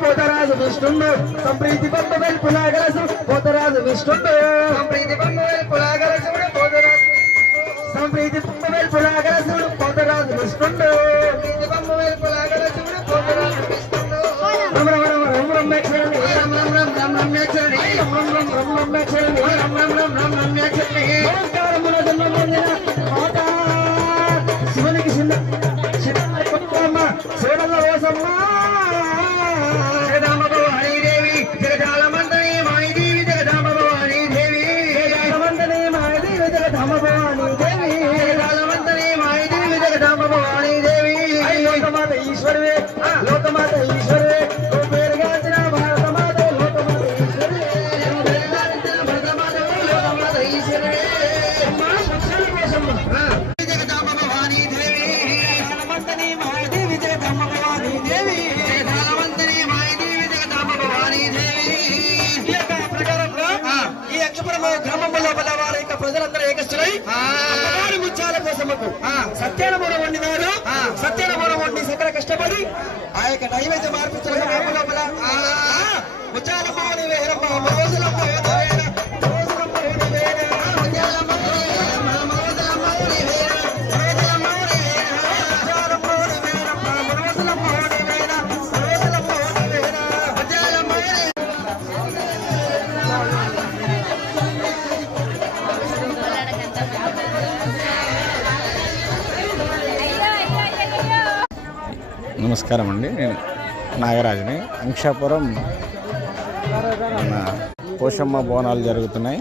పోతరాజు విష్ణుడు సంప్రీతి పంప వెల్పులాగరసు పోతరాజు విష్ణుడు సంప్రీతి పంప వెల్పులాగరసుడు పోతరాజు సంప్రీతి పంప వెల్పులాగరసుడు పోతరాజు విష్ణుడు సంప్రీతి పంప వెల్పులాగరసుడు పోతరాజు విష్ణుడు రమ రమ రమ రమ రమ్యక్షరణి రమ రమ రమ రమ రమ్యక్షరణి రమ రమ రమ రమ రమ్యక్షరణి రమ రమ రమ రమ రమ్యక్షరణి ఓంకారమున జన్మమొందిన మాతా శివునికి చిన్న చిన్న శివనల్ల ఓసమ్మ ఈశ్వరే లోకమాత ఈశ్వరే పేరుగాంచిన భారతమాత లోకమాత ఈశ్వరే భరతమాత లోకమాత ఈశ్వరే జగదాంబ భవానీ దేవి ధనవంతని మాయదేవి జగదాంబ భవానీ దేవి ధనవంతని మాయదేవి జగదాంబ భవానీ దేవి ఈ యొక్క ప్రకారంగా ఈ అక్షపురం గ్రామం లోపల వారి యొక్క ప్రజలందరూ ఏకస్తులై అమ్మవారి ముత్యాల కోసముకు సత్యానమూరం వండినారు. సత్యానమూరం వండి సకల కష్టపడి ఆ యొక్క నైవేద్య మార్పించడం లోపల ముత్యాలమ్మ వేరమ్మ రోజులమ్మ నమస్కారం అండి, నేను నాగరాజుని. అంక్షాపురం పోషమ్మ బోనాలు జరుగుతున్నాయి.